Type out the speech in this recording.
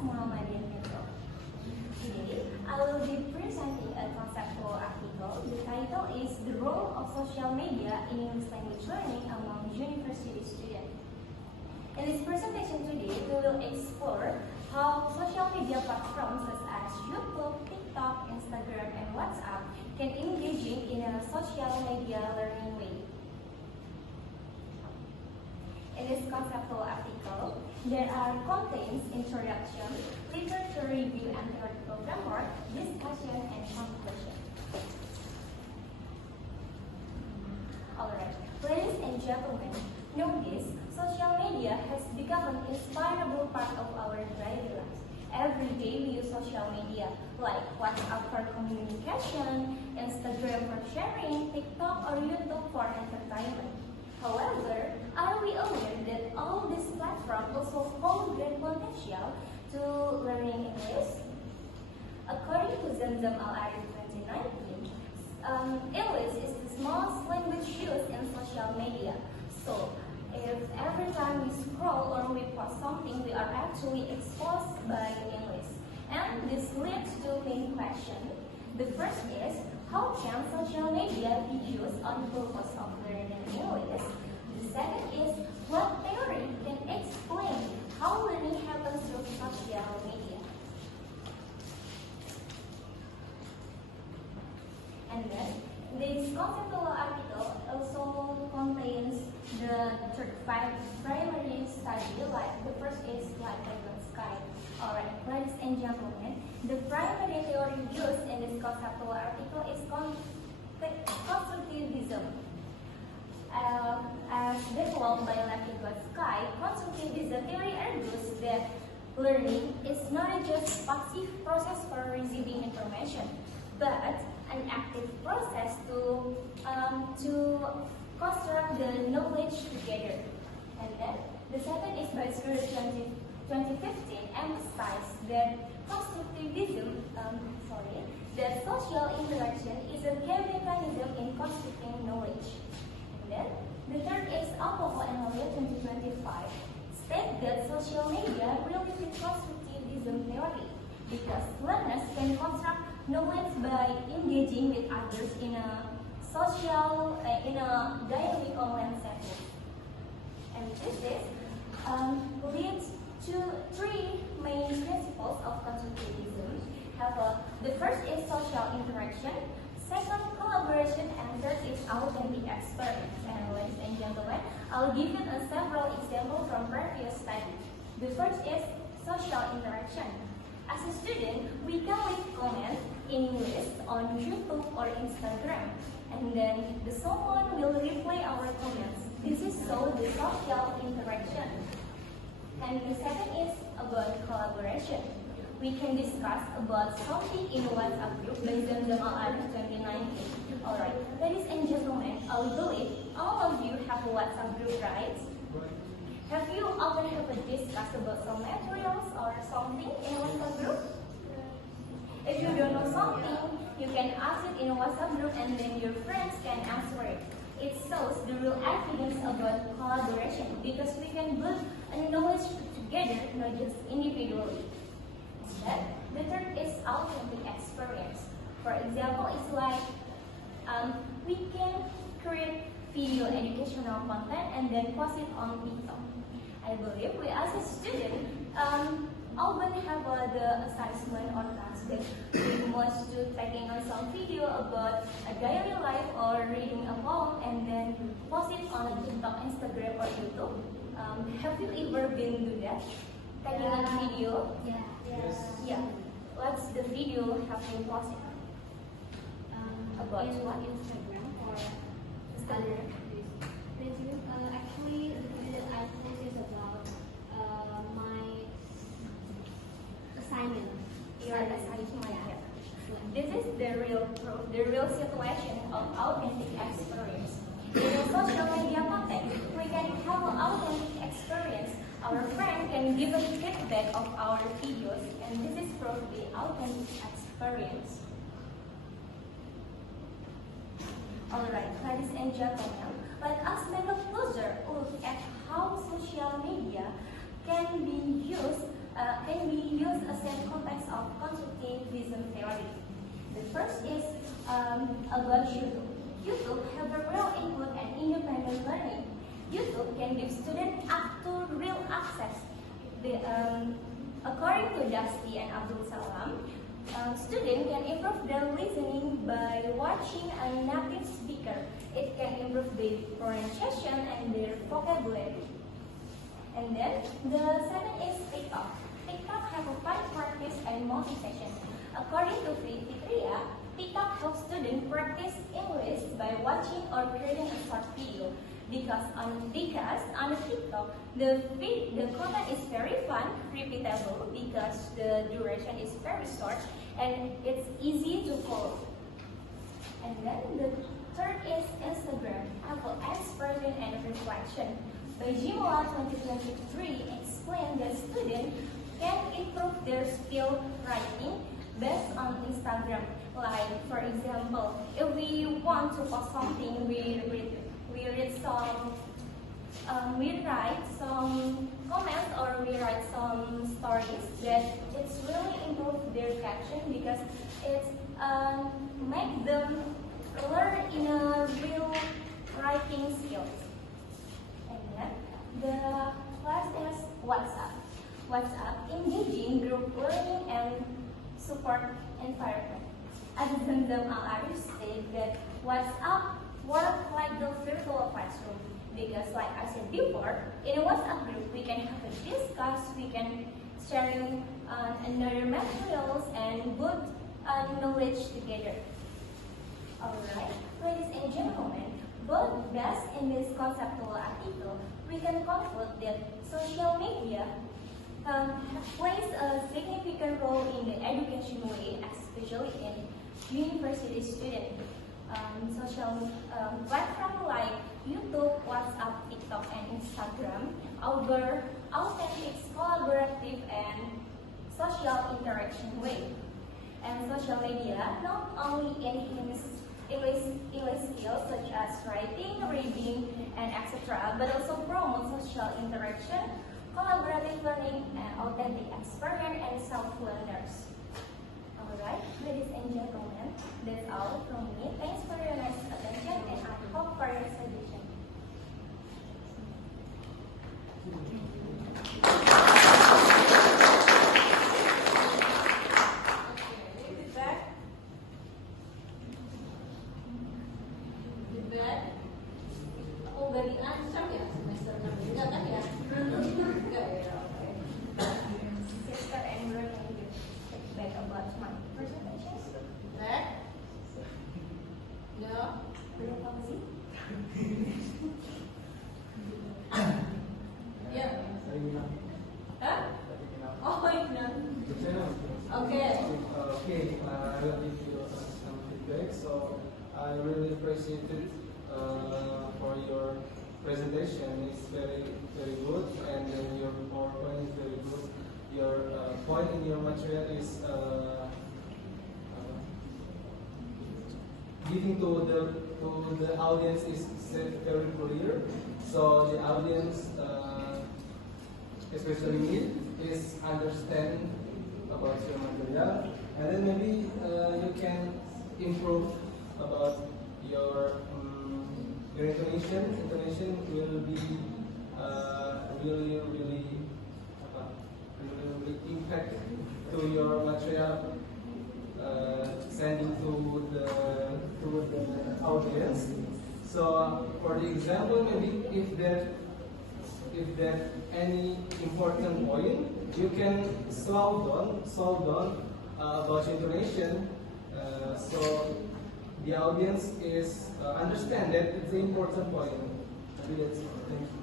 Muhammadiyah Metro. Today, I will be presenting a conceptual article. The title is The Role of Social Media in English Language Learning Among University Students. In this presentation today, we will explore how social media platforms such as YouTube, TikTok, Instagram, and WhatsApp can engage in a social media learning way. In this conceptual article, there are contents, introduction, literature review and theoretical framework, discussion, and conclusion. Alright, ladies and gentlemen, notice social media has become an inspirable part of our daily lives. Every day we use social media like WhatsApp for communication, Instagram for sharing, TikTok or YouTube for entertainment. However, are we aware that all these platforms also hold great potential to learning English? According to Zamzam Al-Arif 2019, English is the smallest language used in social media. So, if every time we scroll or we post something, we are actually exposed by English. And this leads to main question. The first is, how can social media be used on the purpose of learning English? The second is, what theory can explain how learning happens through social media? And then, this conceptual article also contains the five primary study. Like the first is like the sky. Alright, ladies and gentlemen, the primary theory used in this conceptual article is constructivism. As developed by Sky, constructivism theory argues that learning is not just a passive process for receiving information, but an active process to construct the knowledge together. And then the second is by Scurry 2015 emphasized that constructivism, that social interaction is a key mechanism in constructing knowledge. And then the third is Alcohol and Malia 2025 state that social media really fits constructivism theory because learners can construct knowledge by engaging with others in a dynamic online setting. And this leads to three main principles of constructivism. The first is social interaction, second collaboration, and third is authentic experience. And ladies and gentlemen, I'll give you several examples from previous studies. The first is social interaction. As a student, we can leave comments in English on YouTube or Instagram, and then someone will reply our comments. This is so the social interaction. And the second is about collaboration. We can discuss about something in WhatsApp group by Zamzam Al-Arif 2019. Alright, ladies and gentlemen, I believe all of you have a WhatsApp group, right? Have you ever discussed about some materials or something in a WhatsApp group? If you don't know something, you can ask it in a WhatsApp group and then your friends can answer it. It shows the real evidence about collaboration because we can build a knowledge together, not just individually. Then, the third is authentic experience. For example, it's like we can create video educational content and then post it on TikTok. I believe we as a student often have the assessment or task that we must do taking on some video about a daily life or reading a poem and then post it on TikTok, Instagram or YouTube. Have you ever been do that? Taking a video? Yeah. Yes. Yeah. What's the video have you posted? About what? Instagram or Instagram? Facebook. Actually, the video I post is about my assignment. Your assignment. Yeah. This is the real proof, the real situation of authentic experience. In a social media context, we can have an authentic experience. Our friend can give us feedback of our videos, and this is proof the authentic experience. Alright, ladies and gentlemen, let us make a closer look at how social media can be used can we use a same context of constructivism theory. The first is about YouTube. YouTube have a real input and independent learning. YouTube can give students up to real access. According to Dusty and Abdul Salam, students can improve their listening by watching a native speaker. It can improve their pronunciation and their vocabulary. And then the second is TikTok. TikTok have a fun practice and motivation. According to Fitria, TikTok helps students practice English by watching or creating a short video. Because on TikTok, the content is very fun, repeatable, because the duration is very short and it's easy to follow. And then the third is Instagram, Apple expression and reflection. By Jimola 2023 explained that students can improve their skill writing based on Instagram. Like, for example, if we want to post something, we write some comments or we write some stories that it's really improve their caption because it's make them learn in a real writing skills. And then the last is WhatsApp. WhatsApp engaging group learning and support environment. As Zamzam Al-Arif said that WhatsApp work like the virtual classroom because, like I said before, in a WhatsApp group we can have a discuss, we can sharing another materials and good knowledge together. Alright, ladies and gentlemen, both based in this conceptual article, we can conclude that social media plays a significant role in the education way, especially in university students. Social platforms like YouTube, WhatsApp, TikTok, and Instagram offer authentic, collaborative, and social interaction way. And social media not only enhance English skills such as writing, reading, and etc., but also promote social interaction, collaborative learning, and authentic experience and self-learners. Alright, ladies and gentlemen, that's all from me. Thanks for your nice attention and I hope for your suggestion. Oh, gak di-answer ya semester 6? Enggak kan ya? Enggak ya, oke. Sister and brother can give feedback about my presentation. Back? No? Belum tahu sih. Ya? Hah? Oh, iya. Okay. Okay, I will give you some feedback. So I really appreciate it for your presentation. It's very good, and then your PowerPoint is very good. Your point in your material is giving to the audience is very clear. So the audience, especially me, is understand about your material, and then maybe you can improve about your intonation. Intonation will be really impact to your material sending to the audience. So for the example, maybe if there any important point, you can slow down about intonation, so the audience is understand that it's an important point. Maybe that's all. Thank you.